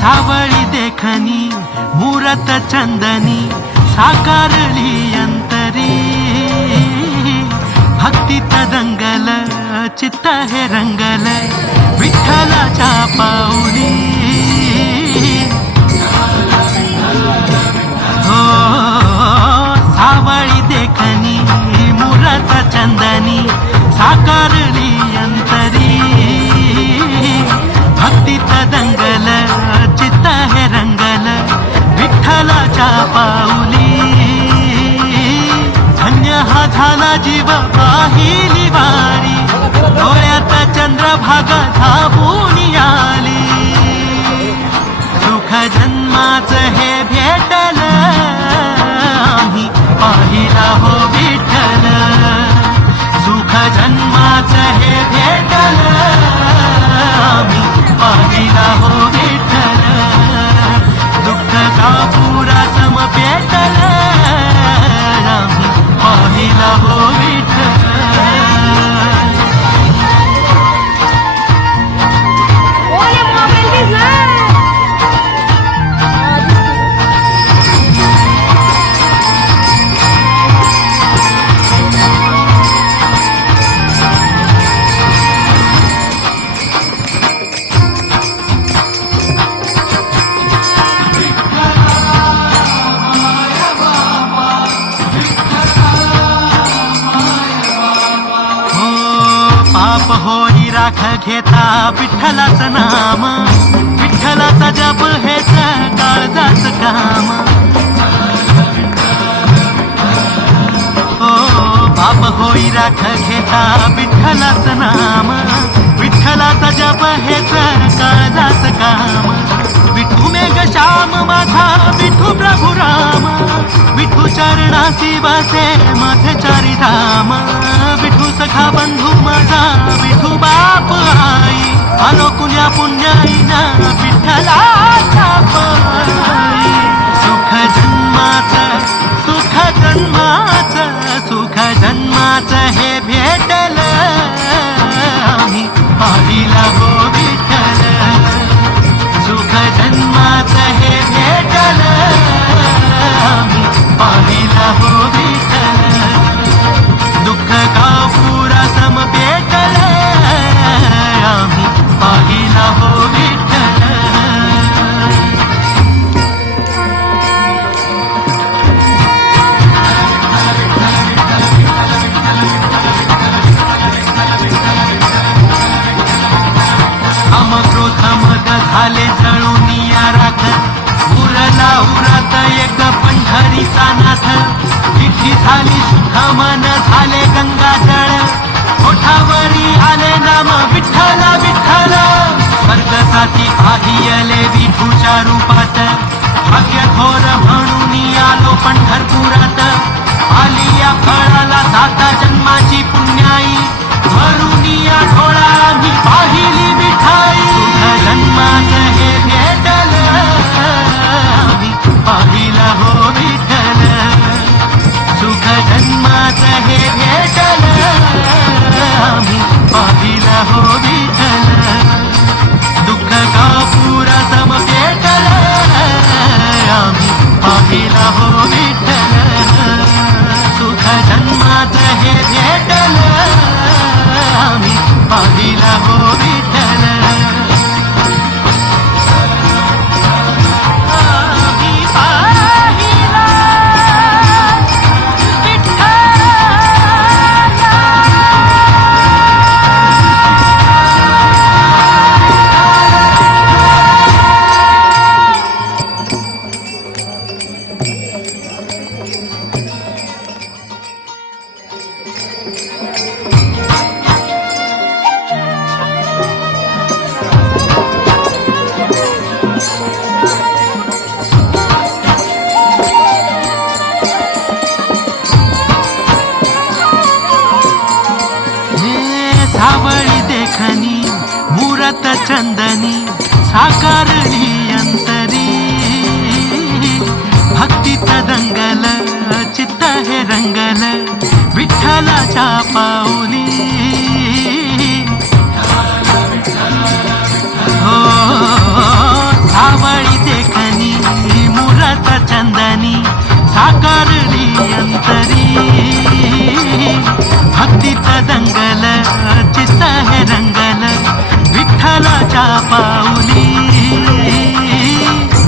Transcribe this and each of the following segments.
सावळी देखणी मूरत चंदनी साकारली अंतरी भक्तीत रंगल चित्त हे रंगल विठ्ठलाच्या पाऊली हो सावळी देखणी मूरत चंदनी साकारली अंतरी भक्तीत रंगल चित्त हे रंगल विठ्ठलाच्या पाऊली धन्य हा झाला जीव पाहिली वारी डोळ्यात चंद्रभागा धावून आली सुख जन्माचं हे भेटल आम्ही पाहिला हो विठ्ठल सुख जन्माचं हे भेटल आम्ही पाहिला हो विठ्ठल दुःख का पुरा सम पेटल आम्ही पाहिला हो विठ्ठल पाप होई राख घेता विठ्ठलाचं नाम विठ्ठलाचा जप हेच काळजाचं काम हो पाप होई राख घेता विठ्ठलाचं नाम विठ्ठलाचा जप हेच काळजाचं काम विठू मेघ श्याम माझा विठू प्रभू राम विठू चरणासी बसे माझे चारी धाम विठू सखा बंधू माझा विठू बाप आई आलो कुण्या पुण्याईना विठ्ठलाच्या पायी सुख जन्माचं सुख जन्माचं सुख जन्माचं हे भेटल आम्ही पाहिला हो विठ्ठल सुख जन्माचं हे भेटल आम्ही पाहिला हो विठ्ठल दुःख का पुरा सम पेटल आम्ही पाहिला हो विठ्ठल काम क्रोध मद झाले जळून या राख उरला उरात एक पंढरीचा नाथ विठी झाली शुद्ध मन झाले गंगाजळ ओठावरी आले नाम विठ्ठल विठ्ठल स्वर्गसाती आहियले विठूच्या रूपात भाग्य थोर म्हणून आलो पंढरपुरात आली या फळाला साता जन्माची पुण्याई भरून या ढोळा आम्ही पाहिली मिठाई सुख जन्माचं हे भेटल आम्ही पाहिला हो विठ्ठल सुख जन्माचं हे भेटल आम्ही पाहिला हो विठ्ठल दुःख का पुरा सम पेटल आम्ही पाहिला हो विठ्ठल सुख जन्माचं हे भेटल आम्ही पाहिला हो विठ्ठल सावळी देखणी मूर मुरत चंदनी साकारली अंतरी भक्तीत दंगल चित्त हे रंगल विठ्ठलाच्या पाऊली हो सावळी देखणी मुरत चंदनी साकारली अंतरी भक्तीत दंगल चित्त हे रंगल विठ्ठलाच्या पाऊली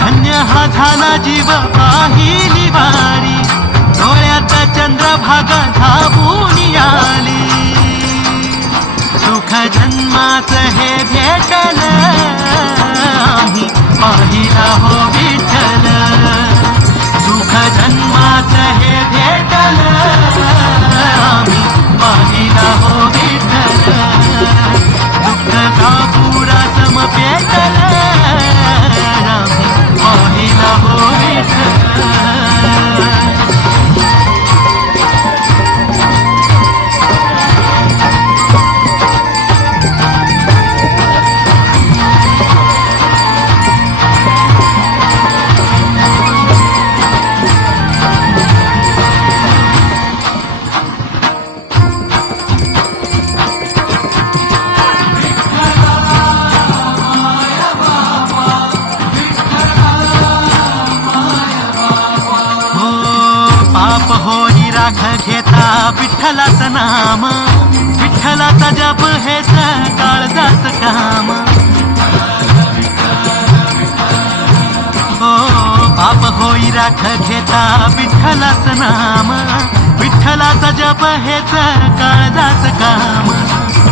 धन्य हा झाला जीव पाहिली वारी डोळ्यात चंद्रभागा धावून आली सुख जन्माचं हे भेटल आम्ही पाहिला हो विठ्ठल सुख जन्माचं हे भेटल आम्ही पाहिला हो विठ्ठल दुःख कापुरा सम पेटल आम्ही पाहिला हो विठ्ठल घेता विठ्ठलाचं नाम विठ्ठलाचा जप हेच काळजाचं काम हो पाप होई राख घेता विठ्ठलाचं नाम विठ्ठलाचा जप हेच काळजाचं काम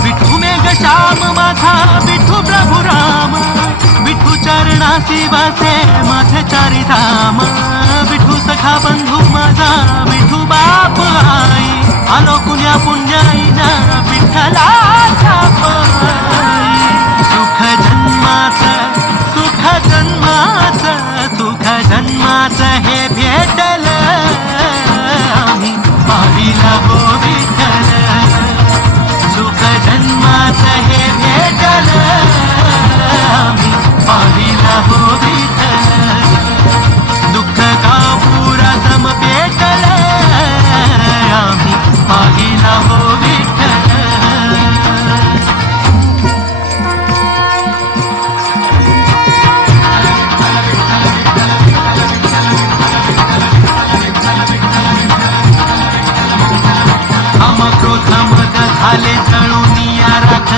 विठू मेघ श्याम माझा विठू प्रभू राम विठू चरणासी वासे माझे चारी धाम विठू सखा बंधू माझा विठू बाप आई आलो पुण्या पुण्याईना विठ्ठलाच्या पायी सुख जन्माचं सुख जन्माचं सुख जन्माचं हे भेटल आम्ही पाहिला हो विठ्ठल सुख जन्माचं हे भेटल आम्ही पाहिला हो विठ्ठल दुःख कापुरा सम पेटल आम्ही पाहिला हो विठ्ठल हम क्रोध मद झाले जळून राख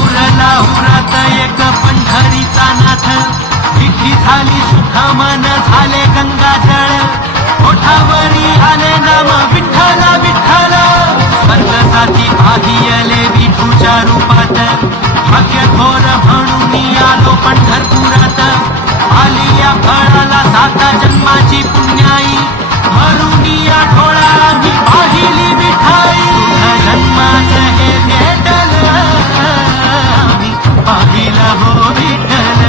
उरला उरात एक पंढरीचा नाथ विठी झाली सुख मन झाले गंगाजळ ओठावरी आले नाम विठ्ठल विठ्ठल स्वर्गसाती भागियले विठूच्या रूपात भाग्य थोर म्हणून आलो पंढरपुरात आली या फळाला साता जन्माची पुण्याई भरून या ढोळा मी पाहिली विठाई सुख जन्माचं हे भेटल आम्ही पाहिला हो विठ्ठल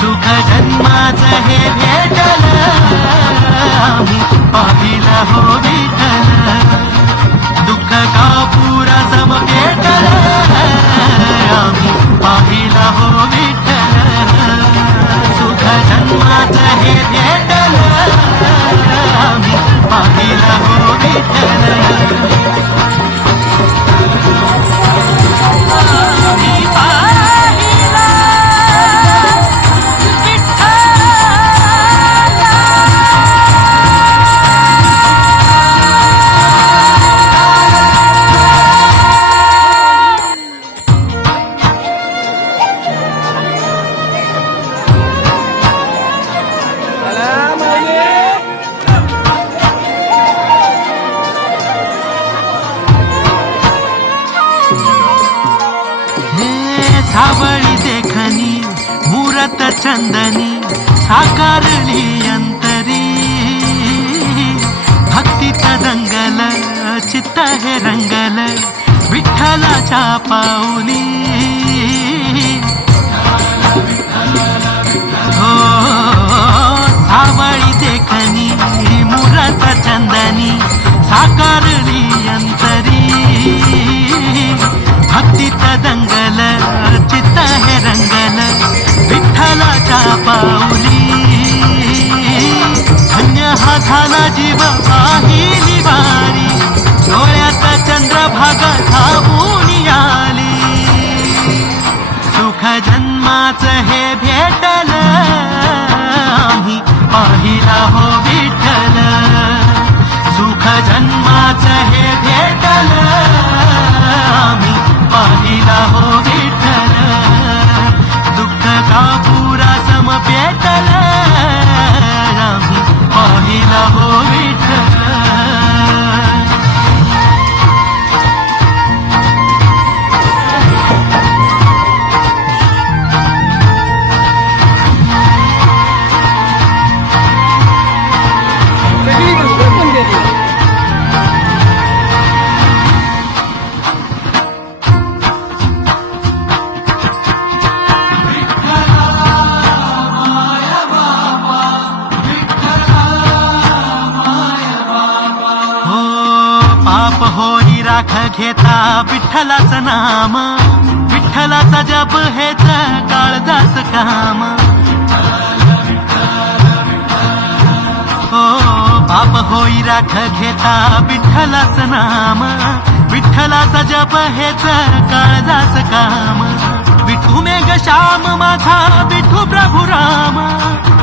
सुख जन्माचं हे भेटल आम्ही पाहिला हो विठ्ठल दुःख कापुरा सम पेटल आम्ही पाहिला हो विठ्ठल सुख जन्माचं हे भेटल आम्ही पाहिला हो विठ्ठल सावळी देखणी मुरत चंदनी साकारली अंतरी भक्तीत दंगल चित्त हे रंगल विठ्ठलाच्या पाऊली हो सावळी देखणी मुरत चंदनी साकारली अंतरी भक्तीत दंगल जन्माच हे भेटल आम्ही पाहिला हो विठ्ठल सुख जन्माच हे भेटल आम्ही पाहिला हो विठ्ठल दुःख का पुरा सम पेटल आम्ही पाहिला हो विठ्ठल पाप होई राख घेता विठ्ठलाचं नाम विठ्ठलाचा जप हेच काळजाच काम हो पाप होई राख घेता विठ्ठलाचं नाम विठ्ठलाचा जप हेच काळजाच काम विठू मेघ श्याम माझा विठू प्रभू राम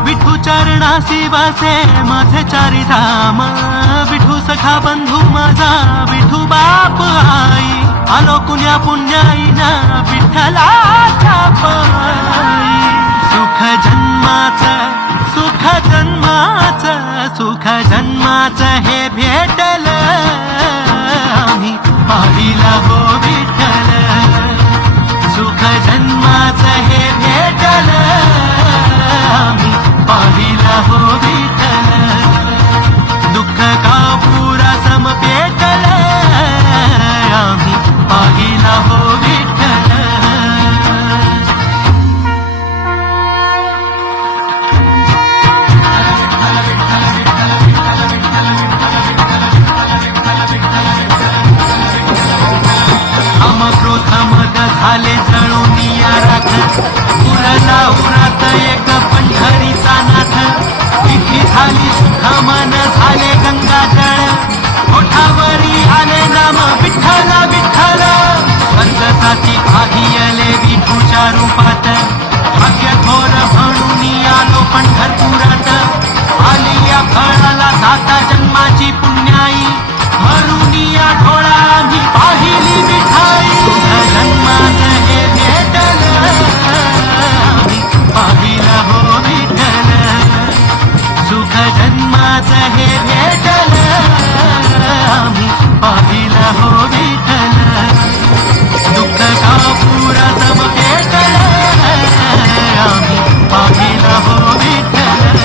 विठू चरणासी वासे माझे चारी धाम विठू सखा बंधू माझा विठू बाप आई आलो कुण्या पुण्याईना विठ्ठलाच्या पायी सुख जन्माचं सुख जन्माचं सुख जन्माचं हे भेटल आम्ही पाहिला हो विठ्ठल सुख जन्माचं हे भेटल आम्ही पाहिला हो विठ्ठल दुःख का पुरा सम पेटल आम्ही पाहिला हो विठ्ठल क्रोध मद झाले जळून या राख उरला उरात एक पंढरीचा नाथ विठी झाली सुख मन झाले गंगाजळ ओठावरी आले नाम विठ्ठल विठ्ठल स्वर्ग साथी पाहियले विठूच्या रूपात भाग्य थोर म्हणून आलो पंढरपुरात आली या फळाला साता जन्माची पुण्याई म्हणून या ढोळा मी पाहिली मिठाई जन्माच हे भेटल आम्ही पाहिला हो विठ्ठल सुख जन्माच हे भेटल आम्ही पाहिला हो विठ्ठल दुःख का पुरा सम भेटल आम्ही पाहिला हो विठ्ठल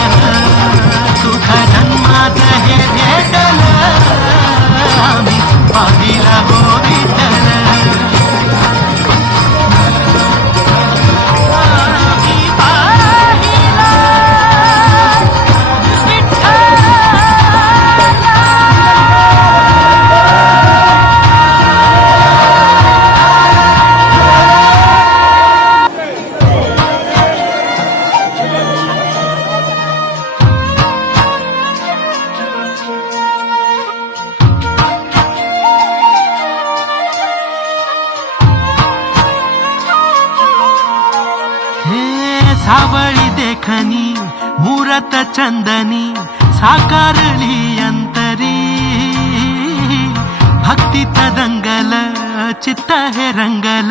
सुख जन्माच हे भेटल आम्ही पाहिला हो विठ्ठल सावळी देखनी मूरत चंदनी साकारली अंतरी भक्तीत दंगल चित्त हे रंगल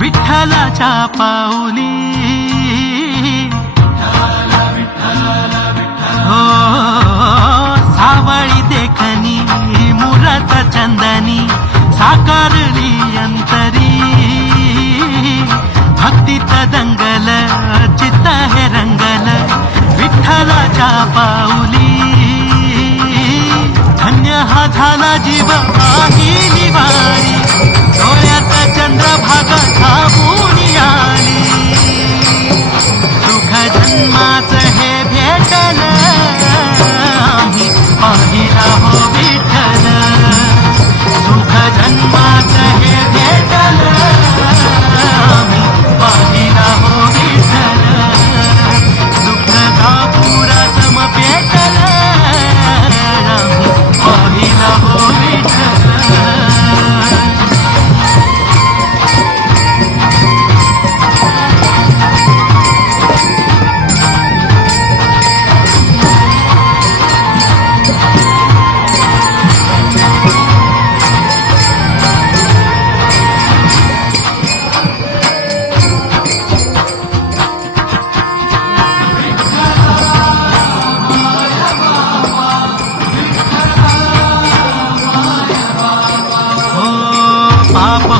विठ्ठलाच्या पाऊली हो सावळी देखनी मूरत चंदनी साकारली अंतरी भक्तीत दंगल चित्त हे रंगल विठ्ठलाच्या पाऊली धन्य हा झाला जीव पाहिली वारी डोळ्यात चंद्रभागा थांबून आली सुख जन्माच हे भेटल आम्ही पाहिला हो विठ्ठल सुख जन्माच हे भेटल आम्ही पाहिला हो विठ्ठल दुःख का पुरा सम पेटल आम्ही पाहिला हो विठ्ठल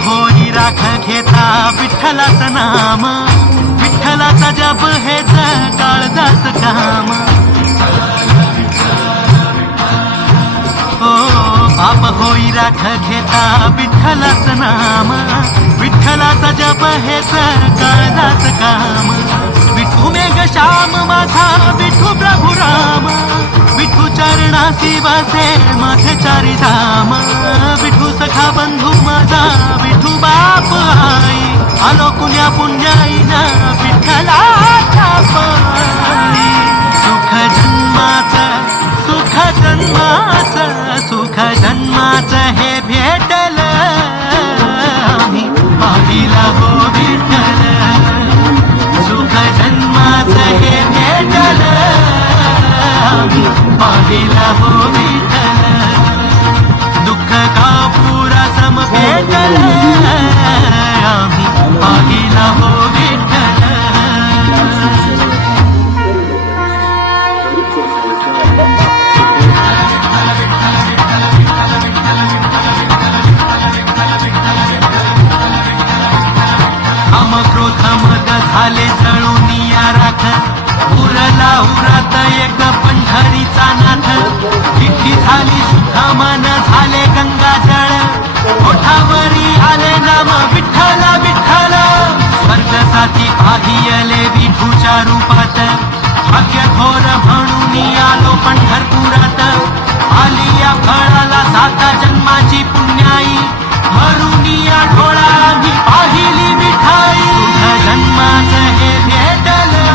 होई राख घेता विठ्ठलाचं नाम, विठ्ठलाचा जप हेच काळजाच काम. हो पाप होई राख घेता विठ्ठलाचं नाम, विठ्ठलाचा जप हेच काळजाच काम. विठू मेघ श्याम माझा विठू प्रभू राम, विठू चरणासी वसे माझे चारी धाम. विठू सखा बंधू माझा विठू बाप आई, आलो कुण्या पुण्याईना विठ्ठलाच्या पायी. सुख जन्माचं सुख जन्माचं सुख जन्माचं हे भेटलं आम्ही पाहिला हो विठ्ठल. सुख जन्माचं हे भेटलं आम्ही पाहिला हो विठ्ठल. दुःख का पुरा सम भेटलं आम्ही पाहिला हो विठ्ठल. काम क्रोध मद झाले जळून या राख, उरला उरात एक पंढरीचा नाथ. विठी झाली शुद्ध मन झाले गंगाजळ, ओठावरी आले नाम विठ्ठल विठ्ठल. स्वर्ग साथी पाहियले विठूच्या रूपात, भाग्य थोर म्हणून आलो पंढरपुरात. आली या फळाला साता जन्माची पुण्याई, भरून या डोळा आम्ही पाहिली मिठाई. सुख जन्माचं हे भेटलं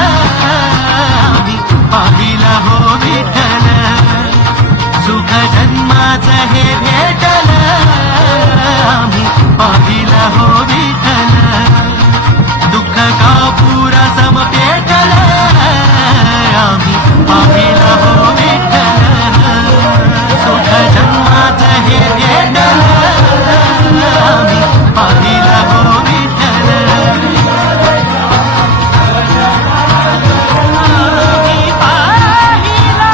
आम्ही पाहिलं हो विठ्ठल. सुख जन्माचं हे भेटलं आम्ही पाहिलं हो विठ्ठल. दुःख का पुरा सम पेटलं आम्ही पाहिलं हो विठ्ठल. सुख जन्माचं हे भेटलं आम्ही पाहिलं हो विठ्ठल. आम्ही पाहिलं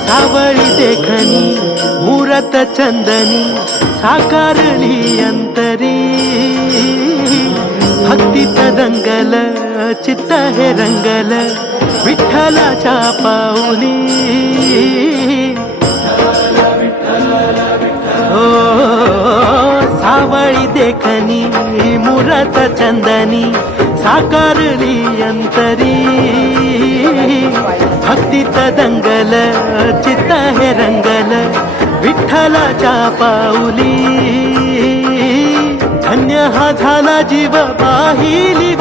सावळी देखणी मूरत चंदनी, साकारली अंतरी. भक्तीत रंगल चित्त हे रंगल विठ्ठलाच्या पाऊली. ओ सावळी देखणी मूरत चंदनी, साकारली अंतरी. भक्तीत दंगल चित्त हे रंगल विठ्ठलाच्या पाऊली. धन्य हा झाला जीव पाहिली.